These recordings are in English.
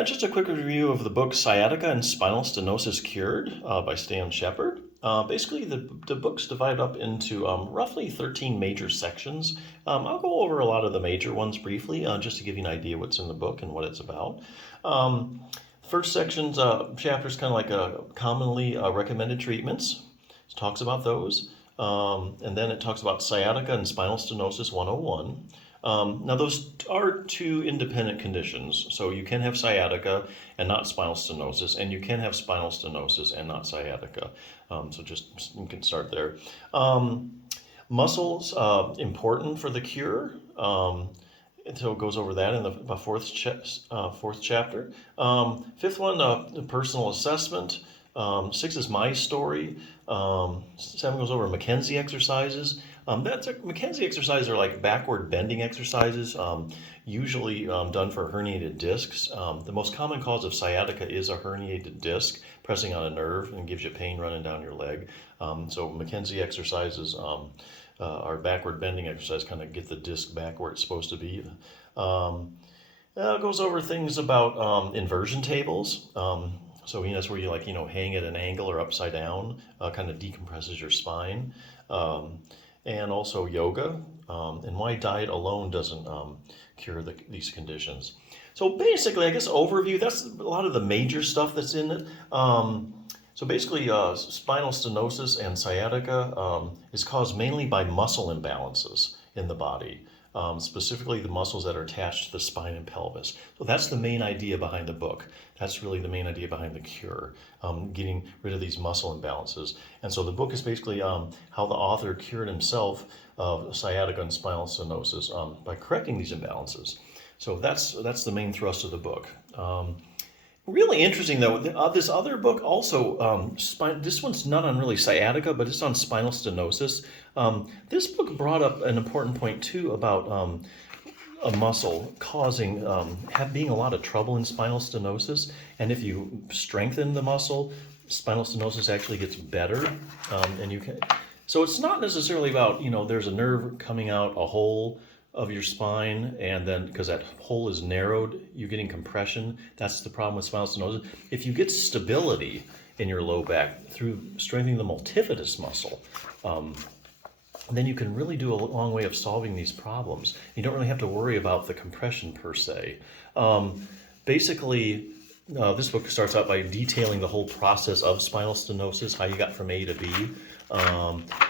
Yeah, just a quick review of the book Sciatica and Spinal Stenosis Cured by Stan Shepard. Basically, the book's divided up into roughly 13 major sections. I'll go over a lot of the major ones briefly, just to give you an idea what's in the book and what it's about. Um, First section's chapter's kind of like commonly recommended treatments. It talks about those. And then it talks about sciatica and spinal stenosis 101. Now, those are two independent conditions. So you can have sciatica and not spinal stenosis, and you can have spinal stenosis and not sciatica. So just you can start there. Muscles, important for the cure. And so it goes over that in the fourth chapter. Fifth one, the personal assessment. Six is my story. Seven goes over McKenzie exercises. McKenzie exercises are like backward bending exercises, usually done for herniated discs. The most common cause of sciatica is a herniated disc pressing on a nerve and gives you pain running down your leg. So McKenzie exercises are backward bending exercise, kind of get the disc back where it's supposed to be. It goes over things about inversion tables. So that's where you hang at an angle or upside down, kind of decompresses your spine. And also yoga, and why diet alone doesn't cure these conditions. So basically, I guess overview, that's a lot of the major stuff that's in it. So basically, spinal stenosis and sciatica is caused mainly by muscle imbalances in the body. Specifically the muscles that are attached to the spine and pelvis. So that's the main idea behind the book. That's really the main idea behind the cure, getting rid of these muscle imbalances. And so the book is basically how the author cured himself of sciatica and spinal stenosis by correcting these imbalances. So that's the main thrust of the book. Really interesting though, this other book also, this one's not on really sciatica, but it's on spinal stenosis. This book brought up an important point too about a muscle causing, being a lot of trouble in spinal stenosis. And if you strengthen the muscle, spinal stenosis actually gets better. So it's not necessarily about, there's a nerve coming out a hole of your spine, and then because that hole is narrowed, you're getting compression. That's the problem with spinal stenosis. If you get stability in your low back through strengthening the multifidus muscle, then you can really do a long way of solving these problems. You don't really have to worry about the compression per se. Basically, this book starts out by detailing the whole process of spinal stenosis, how you got from A to B,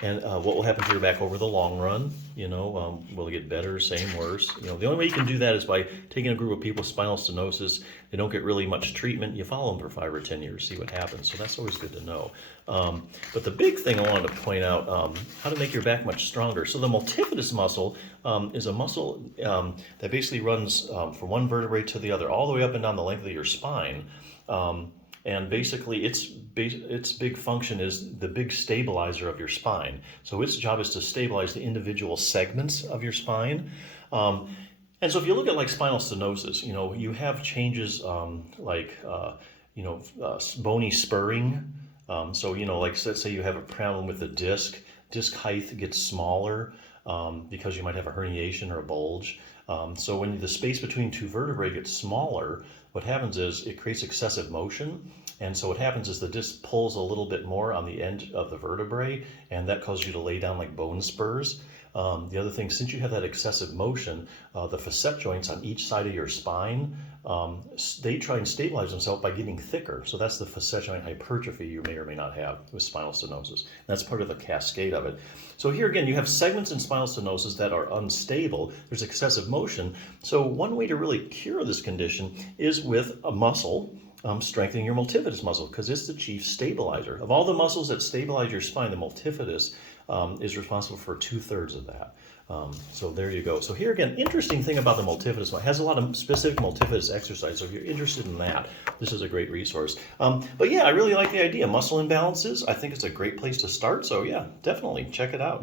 and what will happen to your back over the long run. Will it get better, same, worse? The only way you can do that is by taking a group of people with spinal stenosis. They don't get really much treatment. You follow them for 5 or 10 years, see what happens. So that's always good to know. But the big thing I wanted to point out, how to make your back much stronger. So the multifidus muscle is a muscle that basically runs from one vertebrae to the other, all the way up and down the length of your spine. And basically, its big function is the big stabilizer of your spine. So its job is to stabilize the individual segments of your spine. And so if you look at like spinal stenosis, you have changes bony spurring. So let's say you have a problem with the disc height gets smaller because you might have a herniation or a bulge. So when the space between two vertebrae gets smaller, what happens is it creates excessive motion. And so what happens is the disc pulls a little bit more on the end of the vertebrae, and that causes you to lay down like bone spurs. The other thing, since you have that excessive motion, the facet joints on each side of your spine, they try and stabilize themselves by getting thicker. So that's the facet joint hypertrophy you may or may not have with spinal stenosis. That's part of the cascade of it. So here again, you have segments in spinal stenosis that are unstable. There's excessive motion. So one way to really cure this condition is with a muscle, strengthening your multifidus muscle, because it's the chief stabilizer. Of all the muscles that stabilize your spine, the multifidus is responsible for 2/3 of that. So there you go. So here again, interesting thing about the multifidus, it has a lot of specific multifidus exercise. So if you're interested in that, this is a great resource. But yeah, I really like the idea. Muscle imbalances, I think it's a great place to start. So yeah, definitely check it out.